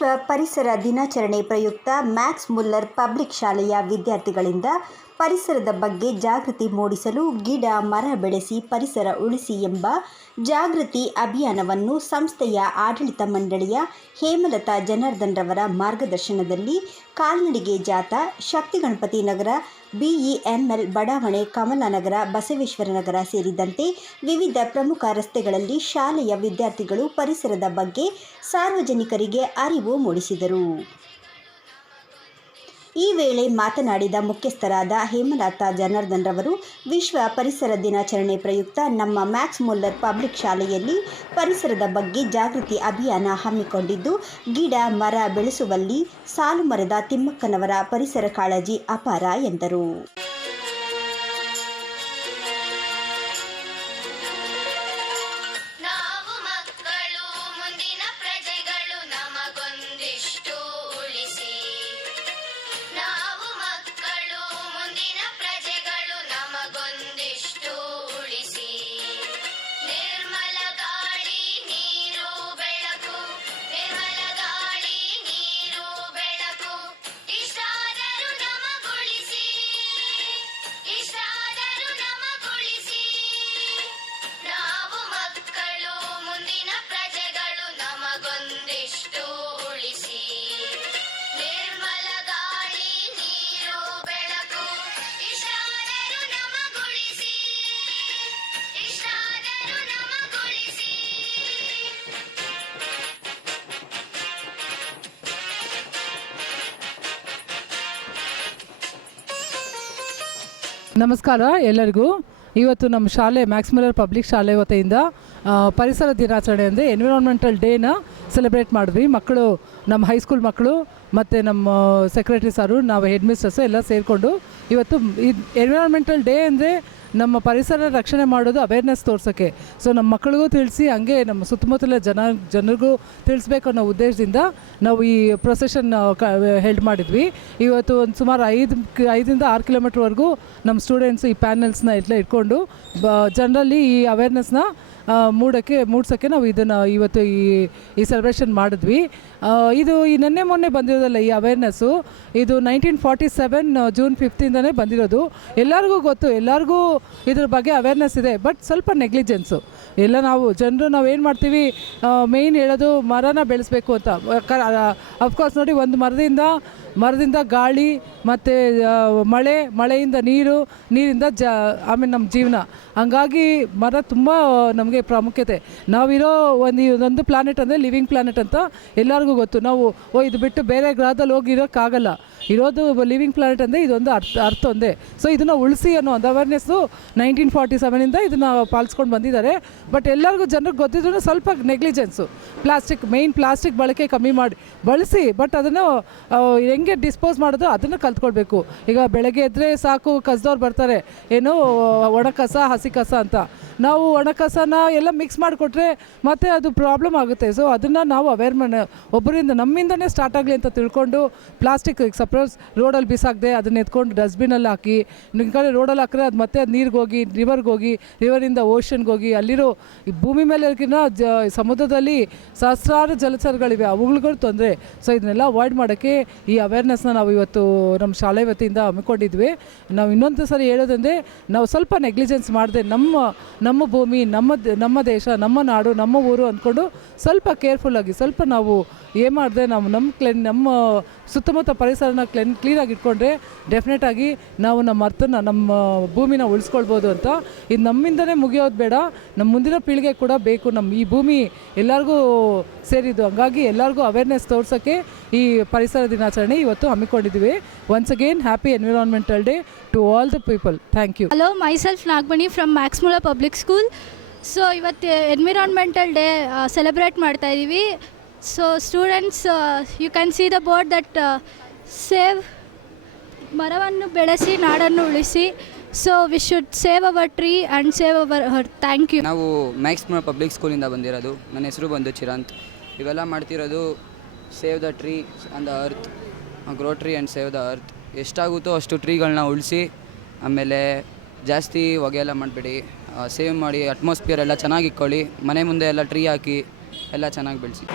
ವಿಶ್ವ ಪರಿಸರ ದಿನಾಚರಣೆ ಪ್ರಯುಕ್ತ ಮ್ಯಾಕ್ಸ್ ಮುಲ್ಲರ್ ಪಬ್ಲಿಕ್ ಶಾಲೆಯ ವಿದ್ಯಾರ್ಥಿಗಳಿಂದ ಪರಿಸರದ ಬಗ್ಗೆ ಜಾಗೃತಿ ಮೂಡಿಸಲು ಗಿಡ, ಮರ ಬೆಳೆಸಿ ಪರಿಸರ ಉಳಿಸಿ ಎಂಬ ಜಾಗೃತಿ ಅಭಿಯಾನವನ್ನು ಸಂಸ್ಥೆಯ ಆಡಳಿತ ಮಂಡಳಿಯ ಹೇಮಲತಾ ಜನಾರ್ದನ್ ರವರ ಮಾರ್ಗದರ್ಶನದಲ್ಲಿ ಕಾಲ್ನಡಿಗೆ ಜಾಥಾ, ಶಕ್ತಿ ಗಣಪತಿ ನಗರ ಬಿಇಎಂಎಲ್ ಬಡಾವಣೆ ಕಮಲಾನಗರ ಬಸವೇಶ್ವರನಗರ ಸೇರಿದಂತೆ ವಿವಿಧ ಪ್ರಮುಖ ರಸ್ತೆಗಳಲ್ಲಿ ಶಾಲೆಯ ವಿದ್ಯಾರ್ಥಿಗಳು ಪರಿಸರದ ಬಗ್ಗೆ ಸಾರ್ವಜನಿಕರಿಗೆ ಅರಿವು ಮೂಡಿಸಿದರು. ಈ ವೇಳೆ ಮಾತನಾಡಿದ ಮುಖ್ಯಸ್ಥರಾದ ಹೇಮಲತಾ ಜನಾರ್ದನ್ ರವರು, ವಿಶ್ವ ಪರಿಸರ ದಿನಾಚರಣೆ ಪ್ರಯುಕ್ತ ನಮ್ಮ ಮ್ಯಾಕ್ಸ್ ಮುಲ್ಲರ್ ಪಬ್ಲಿಕ್ ಶಾಲೆಯಲ್ಲಿ ಪರಿಸರದ ಬಗ್ಗೆ ಜಾಗೃತಿ ಅಭಿಯಾನ ಹಮ್ಮಿಕೊಂಡಿದ್ದು, ಗಿಡ, ಮರ ಬೆಳೆಸುವಲ್ಲಿ ಸಾಲು ಮರದ ತಿಮ್ಮಕ್ಕನವರ ಪರಿಸರ ಕಾಳಜಿ ಅಪಾರ ಎಂದರು. ನಮಸ್ಕಾರ ಎಲ್ಲರಿಗೂ. ಇವತ್ತು ನಮ್ಮ ಶಾಲೆ ಮ್ಯಾಕ್ಸಿಮಲರ್ ಪಬ್ಲಿಕ್ ಶಾಲೆ ವತಿಯಿಂದ ಪರಿಸರ ದಿನಾಚರಣೆ ಅಂದರೆ ಎನ್ವಿರಾನ್ಮೆಂಟಲ್ ಡೇನ ಸೆಲೆಬ್ರೇಟ್ ಮಾಡಿದ್ವಿ. ಮಕ್ಕಳು, ನಮ್ಮ ಹೈಸ್ಕೂಲ್ ಮಕ್ಕಳು, ಮತ್ತು ನಮ್ಮ ಸೆಕ್ರೆಟರಿ ಸಾರು, ನಾವು ಹೆಡ್ ಮಿಸ್ಟರ್ಸು ಎಲ್ಲ ಸೇರಿಕೊಂಡು ಇವತ್ತು ಇದು ಎನ್ವಿರಾನ್ಮೆಂಟಲ್ ಡೇ ಅಂದರೆ ನಮ್ಮ ಪರಿಸರ ರಕ್ಷಣೆ ಮಾಡೋದು ಅವೇರ್ನೆಸ್ ತೋರ್ಸೋಕ್ಕೆ ಸೊ ನಮ್ಮ ಮಕ್ಕಳಿಗೂ ತಿಳಿಸಿ, ಹಂಗೆ ನಮ್ಮ ಸುತ್ತಮುತ್ತಲ ಜನ, ಜನರಿಗೂ ತಿಳಿಸ್ಬೇಕು ಅನ್ನೋ ಉದ್ದೇಶದಿಂದ ನಾವು ಈ ಪ್ರೊಸೆಷನ್ ಹೆಲ್ಡ್ ಮಾಡಿದ್ವಿ. ಇವತ್ತು ಒಂದು ಸುಮಾರು ಐದು ಐದರಿಂದ ಆರು ಕಿಲೋಮೀಟ್ರ್ವರೆಗೂ ನಮ್ಮ ಸ್ಟೂಡೆಂಟ್ಸ್ ಈ ಪ್ಯಾನೆಲ್ಸ್ನ ಎಲ್ಲ ಇಟ್ಕೊಂಡು ಜನರಲ್ಲಿ ಈ ಅವೇರ್ನೆಸ್ನ ಮೂಡೋಕ್ಕೆ, ಮೂಡ್ಸೋಕ್ಕೆ ನಾವು ಇದನ್ನು ಇವತ್ತು ಈ ಈ ಸೆಲೆಬ್ರೇಷನ್ ಮಾಡಿದ್ವಿ. ಇದು ಈ ನಿನ್ನೆ ಮೊನ್ನೆ ಬಂದಿರೋದಲ್ಲ ಈ ಅವೇರ್ನೆಸ್ಸು ಇದು ನೈನ್ಟೀನ್ ಫಾರ್ಟಿ ಸೆವೆನ್ ಜೂನ್ ಫಿಫ್ತಿಂದನೇ ಬಂದಿರೋದು. ಎಲ್ಲರಿಗೂ ಗೊತ್ತು, ಎಲ್ಲರಿಗೂ ಇದ್ರ ಬಗ್ಗೆ ಅವೇರ್ನೆಸ್ ಇದೆ ಬಟ್ ಸ್ವಲ್ಪ ನೆಗ್ಲಿಜೆನ್ಸು ಎಲ್ಲ ನಾವು, ಜನರು ನಾವು ಏನು ಮಾಡ್ತೀವಿ ಮೇಯ್ನ್ ಹೇಳೋದು ಮರನ ಬೆಳೆಸಬೇಕು ಅಂತ. ಅಫ್ಕೋರ್ಸ್ ನೋಡಿ, ಒಂದು ಮರದಿಂದ ಮರದಿಂದ ಗಾಳಿ ಮತ್ತು ಮಳೆ, ಮಳೆಯಿಂದ ನೀರು, ನೀರಿಂದ ಜ ಆಮೇಲೆ ನಮ್ಮ ಜೀವನ. ಹಂಗಾಗಿ ಮರ ತುಂಬ ನಮಗೆ ಪ್ರಾಮುಖ್ಯತೆ. ನಾವಿರೋ ಒಂದು ಒಂದು ಪ್ಲಾನೆಟ್ ಅಂದರೆ ಲಿವಿಂಗ್ ಪ್ಲಾನೆಟ್ ಅಂತ ಎಲ್ಲರಿಗೂ ಗೊತ್ತು. ನಾವು, ಓ, ಇದು ಬಿಟ್ಟು ಬೇರೆ ಗ್ರಹದಲ್ಲಿ ಹೋಗಿ ಇರೋಕ್ಕಾಗಲ್ಲ. ಇರೋದು ಲಿವಿಂಗ್ ಪ್ಲಾನೆಟ್ ಅಂದರೆ ಇದೊಂದು ಅರ್ಥ ಅರ್ಥ ಒಂದೇ. ಸೊ ಇದನ್ನು ಉಳಿಸಿ ಅನ್ನೋ ಒಂದು ಅವೇರ್ನೆಸ್ಸು ನೈನ್ಟೀನ್ ಫಾರ್ಟಿ ಸೆವೆನಿಂದ ಇದನ್ನು ಪಾಲಿಸ್ಕೊಂಡು ಬಂದಿದ್ದಾರೆ. ಬಟ್ ಎಲ್ಲರಿಗೂ ಜನರಿಗೆ ಗೊತ್ತಿದ್ರು ಸ್ವಲ್ಪ ನೆಗ್ಲಿಜೆನ್ಸು ಪ್ಲಾಸ್ಟಿಕ್ ಮೇಯ್ನ್ ಪ್ಲಾಸ್ಟಿಕ್ ಬಳಕೆ ಕಮ್ಮಿ ಮಾಡಿ, ಬಳಸಿ ಬಟ್ ಅದನ್ನು ಹೆಂಗೆ ಡಿಸ್ಪೋಸ್ ಮಾಡೋದು ಅದನ್ನು ಕಲ್ತ್ಕೊಳ್ಬೇಕು. ಈಗ ಬೆಳಗ್ಗೆ ಎದ್ರೆ ಸಾಕು ಕಸದವ್ರು ಬರ್ತಾರೆ, ಏನು ಒಣ ಕಸ, ಹಸಿ ಕಸ ಅಂತ. ನಾವು ಒಣ ಕಸನ ಎಲ್ಲ ಮಿಕ್ಸ್ ಮಾಡಿಕೊಟ್ರೆ ಮತ್ತೆ ಅದು ಪ್ರಾಬ್ಲಮ್ ಆಗುತ್ತೆ. ಸೊ ಅದನ್ನು ನಾವು ಅವೇರ್ ಮಾಡಿ, ಒಬ್ಬರಿಂದ ನಮ್ಮಿಂದನೇ ಸ್ಟಾರ್ಟ್ ಆಗಲಿ ಅಂತ ತಿಳ್ಕೊಂಡು ಪ್ಲಾಸ್ಟಿಕ್ ಈಗ ಸಪೋಸ್ ರೋಡಲ್ಲಿ ಬಿಸಾಕದೆ, ಅದನ್ನ ಎತ್ಕೊಂಡು ಡಸ್ಟ್ಬಿನಲ್ಲಿ ಹಾಕಿ ಕಡೆ ರೋಡಲ್ಲಿ ಹಾಕಿದ್ರೆ ಅದು ಮತ್ತೆ ಅದು ನೀರಿಗೆ ಹೋಗಿ ರಿವರ್ಗೆ ಹೋಗಿ ರಿವರಿಂದ ಓಷನ್ಗೆ ಹೋಗಿ, ಅಲ್ಲಿರೋ ಈ ಭೂಮಿ ಮೇಲೆ ಜ, ಸಮುದ್ರದಲ್ಲಿ ಸಹಸ್ರಾರು ಜಲಚರಗಳಿವೆ, ಅವುಗಳಿಗೂ ತೊಂದರೆ. ಸೊ ಇದನ್ನೆಲ್ಲ ಅವಾಯ್ಡ್ ಮಾಡೋಕ್ಕೆ ಈ ಅವೇರ್ನೆಸ್ನ ನಾವು ಇವತ್ತು ನಮ್ಮ ಶಾಲೆ ವತಿಯಿಂದ ಹಮ್ಮಿಕೊಂಡಿದ್ವಿ. ನಾವು ಇನ್ನೊಂದು ಸರಿ ಹೇಳೋದಂದರೆ, ನಾವು ಸ್ವಲ್ಪ ನೆಗ್ಲಿಜೆನ್ಸ್ ಮಾಡದೆ ನಮ್ಮ ನಮ್ಮ ಭೂಮಿ, ನಮ್ಮ ನಮ್ಮ ದೇಶ, ನಮ್ಮ ನಾಡು, ನಮ್ಮ ಊರು ಅಂದ್ಕೊಂಡು ಸ್ವಲ್ಪ ಕೇರ್ಫುಲ್ಲಾಗಿ ಸ್ವಲ್ಪ ನಾವು ಏನು ಮಾಡಿದೆ, ನಾವು ನಮ್ಮ ಕ್ಲೆನ್ ನಮ್ಮ ಸುತ್ತಮುತ್ತ ಪರಿಸರನ ಕ್ಲೀನ್ ಕ್ಲೀನಾಗಿ ಇಟ್ಕೊಂಡ್ರೆ ಡೆಫಿನೆಟ್ ಆಗಿ ನಾವು ನಮ್ಮ ಅರ್ಥನ, ನಮ್ಮ ಭೂಮಿನ ಉಳಿಸ್ಕೊಳ್ಬೋದು ಅಂತ. ಇದು ನಮ್ಮಿಂದನೇ ಮುಗಿಯೋದು ಬೇಡ. ನಮ್ಮ ಮುಂದಿನ ಪೀಳಿಗೆ ಕೂಡ ಬೇಕು. ನಮ್ಮ ಈ ಭೂಮಿ ಎಲ್ಲರಿಗೂ ಸೇರಿದ್ದು. ಹಂಗಾಗಿ ಎಲ್ಲರಿಗೂ ಅವೇರ್ನೆಸ್ ತೋರ್ಸೋಕ್ಕೆ ಈ ಪರಿಸರ ದಿನಾಚರಣೆ ಇವತ್ತು ಹಮ್ಮಿಕೊಂಡಿದ್ದೀವಿ. Once again happy environmental day to all the people thank you hello myself Nagmani from Max Muller public school so ಇವತ್ತು ಎನ್ವಿರಾನ್ಮೆಂಟಲ್ ಡೇ ಸೆಲೆಬ್ರೇಟ್ ಮಾಡ್ತಾ ಇದ್ದೀವಿ so students you can see the that that save ಮರವನ್ನು ಬೆಳೆಸಿ, ನಾಡನ್ನು ಉಳಿಸಿ. So we should save our tree and save our her thank you ನಾವು Max public ಸ್ಕೂಲಿಂದ ಬಂದಿರೋದು. ನನ್ನ ಹೆಸರು ಬಂದು ಚಿರಂತ್. ಇವೆಲ್ಲ ಮಾಡ್ತಿರೋದು save the tree on the earth grow tree and save the earth ಎಷ್ಟಾಗುತ್ತೋ ಅಷ್ಟು ಟ್ರೀಗಳನ್ನ ಉಳಿಸಿ, ಆಮೇಲೆ ಜಾಸ್ತಿ ಹೊಗೆ ಎಲ್ಲ ಮಾಡಬೇಡಿ ಸೇವ್ ಮಾಡಿ ಅಟ್ಮಾಸ್ಫಿಯರ್ ಎಲ್ಲ ಚೆನ್ನಾಗಿ ಇಟ್ಕೊಳ್ಳಿ ಮನೆ ಮುಂದೆ ಎಲ್ಲ ಟ್ರೀ ಹಾಕಿ ಎಲ್ಲ ಚೆನ್ನಾಗಿ ಬೆಳೆಸಿ.